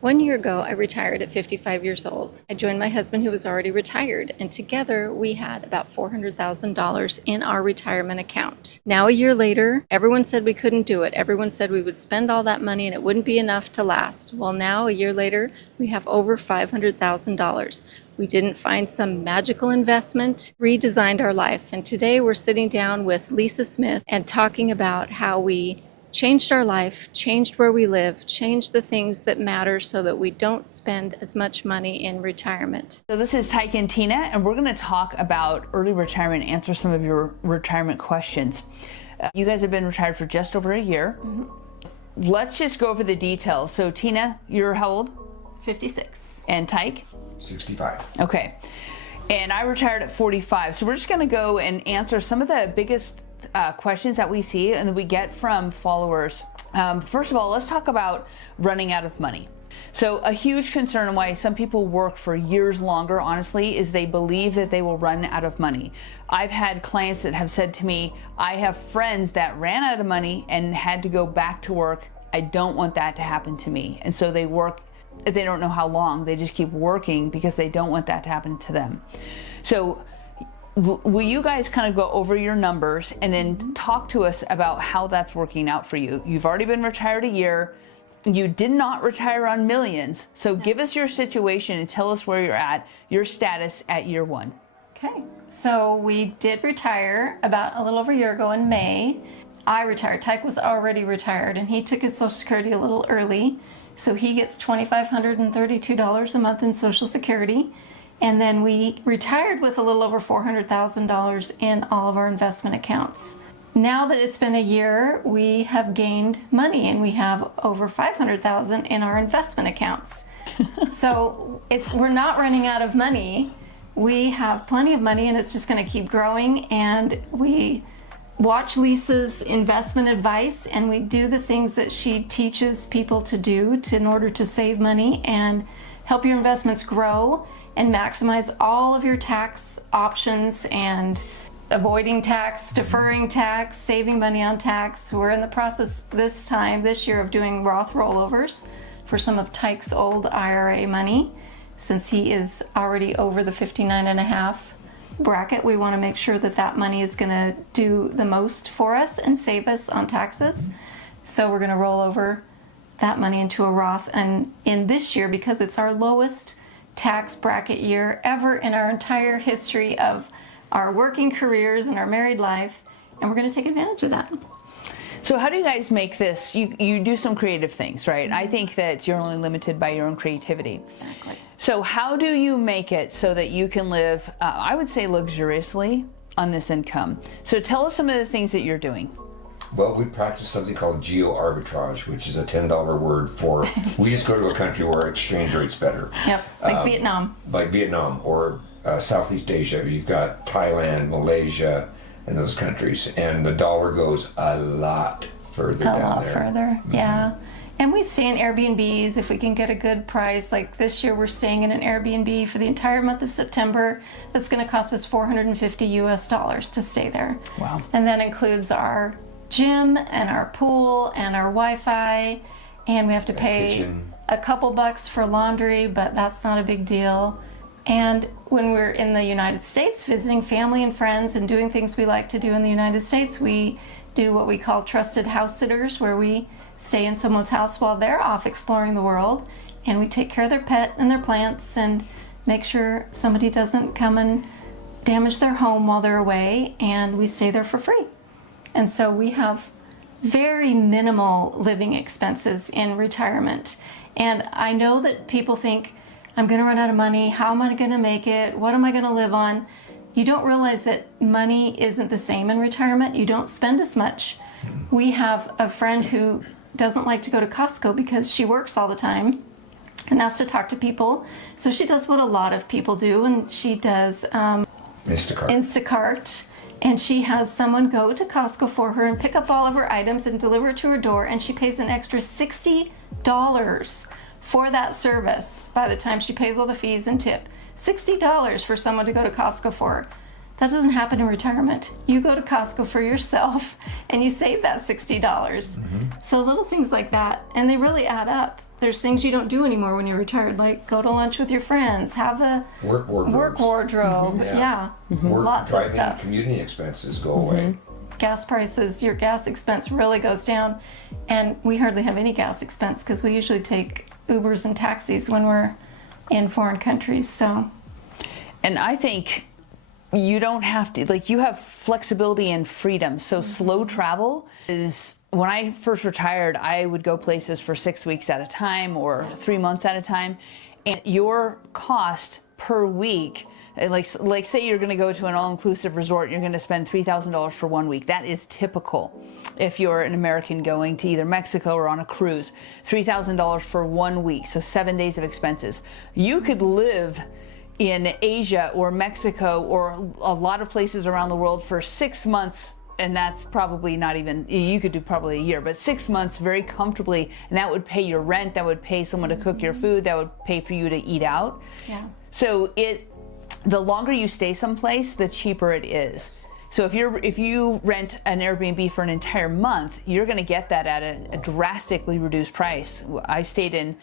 1 year ago, I retired at 55 years old. I joined my husband who was already retired, and together we had about $400,000 in our retirement account. Now, a year later, everyone said we couldn't do it. Everyone said we would spend all that money and it wouldn't be enough to last. Well, now, a year later, we have over $500,000. We didn't find some magical investment, redesigned our life. And today we're sitting down with Lisa Smith and talking about how we changed our life, changed where we live, changed the things that matter so that we don't spend as much money in retirement. So this is Tyke TIna, and we're going to talk about early retirement, answer some of your retirement questions. You guys have been retired for just over a year. Let's just go over the details. So Tina, you're how old? 56. And Tyke? 65. Okay. And I retired at 45. So we're just going to go and answer some of the biggest questions that we see and that we get from followers. First of all, let's talk about running out of money. So a huge concern why some people work for years longer, honestly, is they believe that they will run out of money. I've had clients that have said to me, I have friends that ran out of money and had to go back to work. I don't want that to happen to me. And so they work, they don't know how long, they just keep working because they don't want that to happen to them. So will you guys kind of go over your numbers and then talk to us about how that's working out for you? You've already been retired a year. You did not retire on millions. So give us your situation and tell us where you're at, your status at year one. Okay, so we did retire about a little over a year ago in May. I retired. Tyke was already retired, and he took his Social Security a little early. So he gets $2,532 a month in Social Security. And then we retired with a little over $400,000 in all of our investment accounts. Now that it's been a year, we have gained money and we have over $500,000 in our investment accounts. So if we're not running out of money, we have plenty of money and it's just going to keep growing. And we watch Lisa's investment advice and we do the things that she teaches people to do in order to save money and help your investments grow and maximize all of your tax options and avoiding tax, deferring tax, saving money on tax. We're in the process this year of doing Roth rollovers for some of Tyke's old IRA money. Since he is already over the 59.5 bracket, we want to make sure that that money is going to do the most for us and save us on taxes. So we're going to roll over that money into a Roth. And in this year, because it's our lowest tax bracket year ever in our entire history of our working careers and our married life, and we're going to take advantage of that. So how do you guys make this? You do some creative things, right? I think that you're only limited by your own creativity. Exactly. So how do you make it so that you can live, I would say, luxuriously on this income? So tell us some of the things that you're doing. Well, we practice something called Geoarbitrage, which is a $10 word for we just go to a country where exchange rate's better. Yep, like Vietnam. Like Vietnam or Southeast Asia. You've got Thailand, Malaysia, and those countries. And the dollar goes a lot further down there. A lot further, yeah. And we stay in Airbnbs if we can get a good price. Like this year, we're staying in an Airbnb for the entire month of September. That's going to cost us $450 US to stay there. Wow. And that includes our gym and our pool and our Wi-Fi, and we have to pay a couple bucks for laundry, but that's not a big deal. And when we're in the United States visiting family and friends and doing things we like to do in the United States, we do what we call trusted house sitters, where we stay in someone's house while they're off exploring the world, and we take care of their pet and their plants and make sure somebody doesn't come and damage their home while they're away, and we stay there for free. And so we have very minimal living expenses in retirement. And I know that people think, I'm going to run out of money. How am I going to make it? What am I going to live on? You don't realize that money isn't the same in retirement. You don't spend as much. We have a friend who doesn't like to go to Costco because she works all the time and has to talk to people. So she does what a lot of people do, and she does Instacart. And she has someone go to Costco for her and pick up all of her items and deliver it to her door, and she pays an extra $60 for that service by the time she pays all the fees and tip. $60 for someone to go to Costco for. That doesn't happen in retirement. You go to Costco for yourself and you save that $60. So little things like that, and they really add up. there's things you don't do anymore when you're retired, like go to lunch with your friends, have a Work wardrobes. work wardrobe. Yeah. Work, Lots of driving, stuff. commuting expenses go away. Gas prices, your gas expense really goes down. And we hardly have any gas expense because we usually take Ubers and taxis when we're in foreign countries. So, And I think you don't have to, like, you have flexibility and freedom. So slow travel is, when I first retired, I would go places for 6 weeks at a time or 3 months at a time. And your cost per week, like say you're going to go to an all-inclusive resort, you're going to spend $3,000 for 1 week. That is typical. If you're an American going to either Mexico or on a cruise, $3,000 for 1 week. So 7 days of expenses. You could live in Asia or Mexico or a lot of places around the world for 6 months, and that's probably not even, you could do probably a year, but 6 months very comfortably, and that would pay your rent, that would pay someone to cook your food, that would pay for you to eat out. yeah. So the longer you stay someplace, the cheaper it is. So if you rent an Airbnb for an entire month, you're going to get that at a drastically reduced price. I stayed in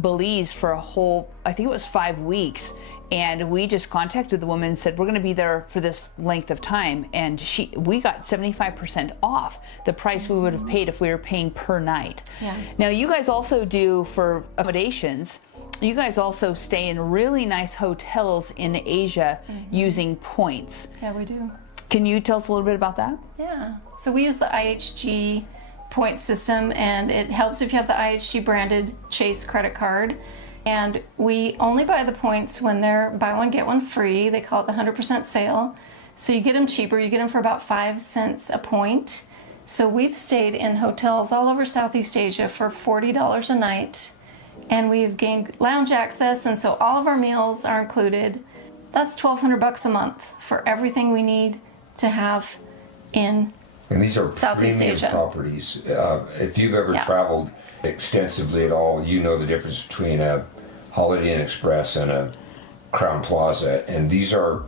Belize for a whole, I think it was 5 weeks. And we just contacted the woman and said, we're going to be there for this length of time. And we got 75% off the price we would have paid if we were paying per night. Yeah. Now, you guys also do, for accommodations, you guys also stay in really nice hotels in Asia using points. Yeah, we do. Can you tell us a little bit about that? Yeah. So we use the IHG point system, and it helps if you have the IHG branded Chase credit card. And we only buy the points when they're buy one, get one free. They call it the 100% sale. So you get them cheaper. You get them for about 5 cents a point. So we've stayed in hotels all over Southeast Asia for $40 a night. And we've gained lounge access, and so all of our meals are included. That's $1,200 a month for everything we need to have in And these are Southeast premium Asia. properties. If you've ever Yeah. traveled extensively at all, you know the difference between a Holiday Inn Express and a Crown Plaza. And these are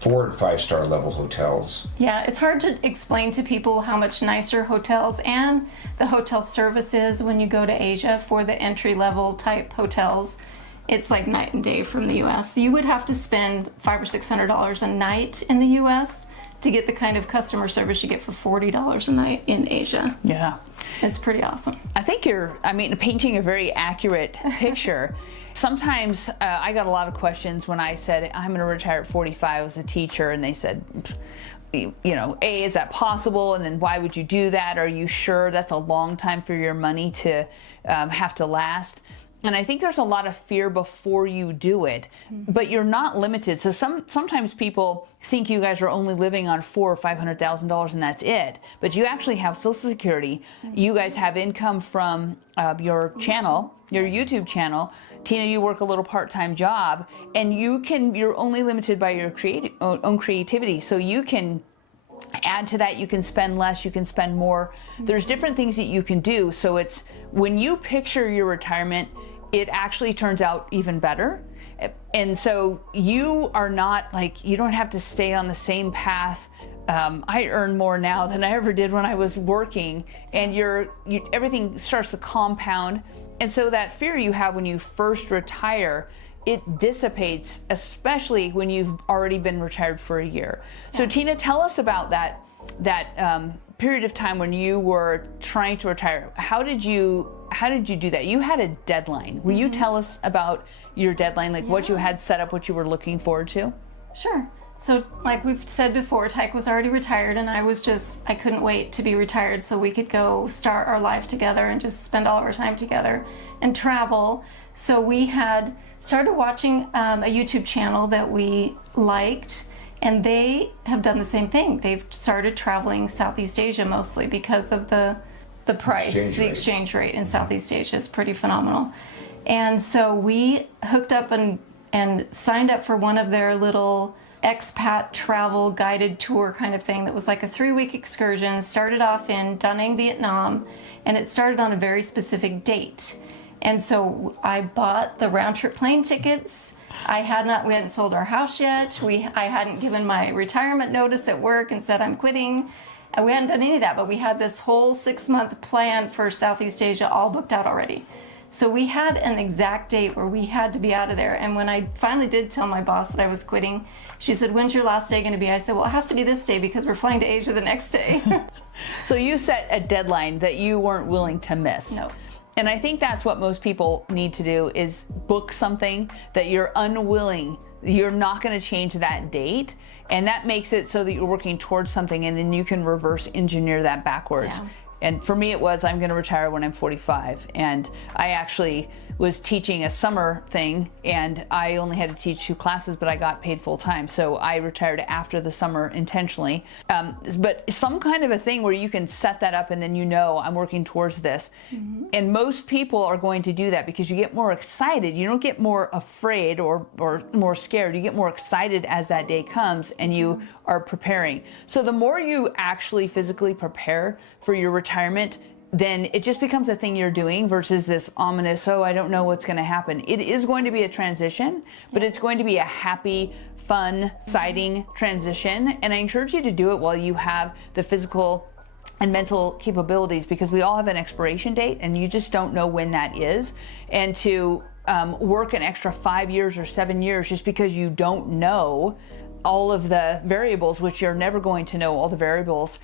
4 and 5 star level hotels. Yeah, it's hard to explain to people how much nicer hotels and the hotel service is when you go to Asia for the entry-level type hotels. It's like night and day from the U.S. You would have to spend $500 or $600 a night in the U.S. to get the kind of customer service you get for $40 a night in Asia. Yeah. It's pretty awesome. I think you're, painting a very accurate picture. Sometimes I got a lot of questions when I said, I'm going to retire at 45 as a teacher, and they said, is that possible? And then why would you do that? Are you sure? That's a long time for your money to have to last. And I think there's a lot of fear before you do it, but you're not limited. So sometimes people think you guys are only living on $400,000 or $500,000 and that's it. But you actually have Social Security. You guys have income from your channel, your YouTube channel. Tina, you work a little part-time job, and you're only limited by your own creativity. So you can add to that, you can spend less, you can spend more. There's different things that you can do. So it's, when you picture your retirement, it actually turns out even better. And so you are not you don't have to stay on the same path. I earn more now than I ever did when I was working, and everything starts to compound. And so that fear you have when you first retire, it dissipates, especially when you've already been retired for a year. So Tina, tell us about that period of time when you were trying to retire. How did you do that? You had a deadline. Will you tell us about your deadline, what you had set up, what you were looking forward to? Sure. So like we've said before, Tyke was already retired, and I couldn't wait to be retired so we could go start our life together and just spend all of our time together and travel. So we had started watching a YouTube channel that we liked, and they have done the same thing. They've started traveling Southeast Asia mostly because of the price, exchange rate in Southeast Asia is pretty phenomenal. And so we hooked up and signed up for one of their little expat travel guided tour kind of thing that was like a 3-week excursion. Started off in Da Nang, Vietnam, and it started on a very specific date. And so I bought the round trip plane tickets. We hadn't sold our house yet. I hadn't given my retirement notice at work and said I'm quitting. And we hadn't done any of that, but we had this whole 6-month plan for Southeast Asia all booked out already. So we had an exact date where we had to be out of there. And when I finally did tell my boss that I was quitting, she said, "When's your last day going to be?" I said, "Well, it has to be this day because we're flying to Asia the next day." So you set a deadline that you weren't willing to miss. No. And I think that's what most people need to do, is book something that you're unwilling, you're not going to change that date. And that makes it so that you're working towards something, and then you can reverse engineer that backwards. Yeah. And for me, it was, I'm going to retire when I'm 45. And I actually was teaching a summer thing, and I only had to teach 2 classes, but I got paid full time. So I retired after the summer intentionally. But some kind of a thing where you can set that up, and then you know, I'm working towards this. Mm-hmm. And most people are going to do that because you get more excited. You don't get more afraid or more scared. You get more excited as that day comes, and you are preparing. So the more you actually physically prepare for your retirement, then it just becomes a thing you're doing versus this ominous, oh, I don't know what's going to happen. It is going to be a transition, but it's going to be a happy, fun, exciting transition. And I encourage you to do it while you have the physical and mental capabilities, because we all have an expiration date and you just don't know when that is. And to work an extra 5 years or 7 years just because you don't know all of the variables, which you're never going to know all the variables,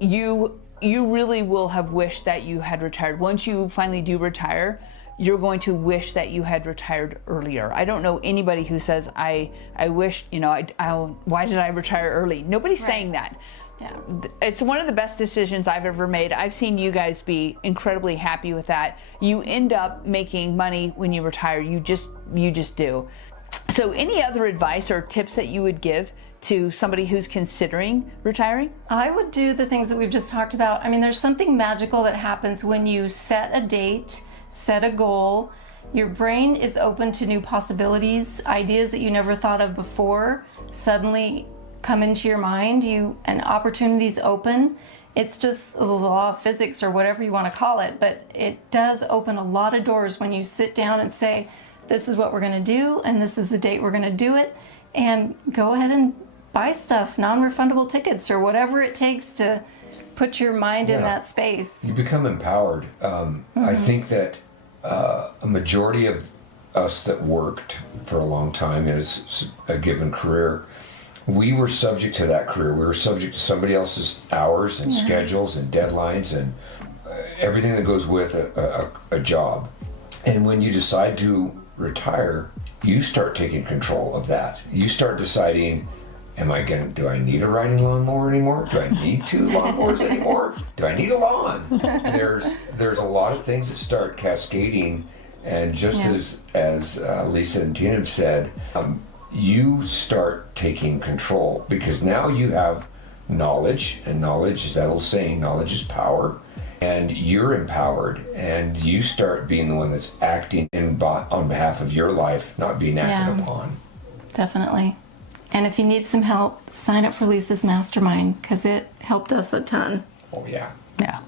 you really will have wished that you had retired. Once you finally do retire, you're going to wish that you had retired earlier. I don't know anybody who says, I wish, why did I retire early? Nobody's saying that. Yeah. It's one of the best decisions I've ever made. I've seen you guys be incredibly happy with that. You end up making money when you retire. You just do. So any other advice or tips that you would give to somebody who's considering retiring? I would do the things that we've just talked about. I mean, there's something magical that happens when you set a date, set a goal. Your brain is open to new possibilities, ideas that you never thought of before suddenly come into your mind, and opportunities open. It's just the law of physics or whatever you want to call it, but it does open a lot of doors when you sit down and say, this is what we're going to do, and this is the date we're going to do it, and go ahead and buy stuff, non-refundable tickets or whatever it takes to put your mind in that space. You become empowered. I think that a majority of us that worked for a long time in a given career, we were subject to that career. We were subject to somebody else's hours and schedules and deadlines and everything that goes with a job. And when you decide to retire, you start taking control of that. You start deciding, do I need a riding lawnmower anymore? Do I need 2 lawnmowers anymore? Do I need a lawn? There's a lot of things that start cascading, and just as Lisa and Tina have said, you start taking control, because now you have knowledge, and knowledge is that old saying, knowledge is power, and you're empowered, and you start being the one that's acting on behalf of your life, not being acted upon. Definitely. And if you need some help, sign up for Lisa's mastermind, because it helped us a ton. Oh, yeah. Yeah.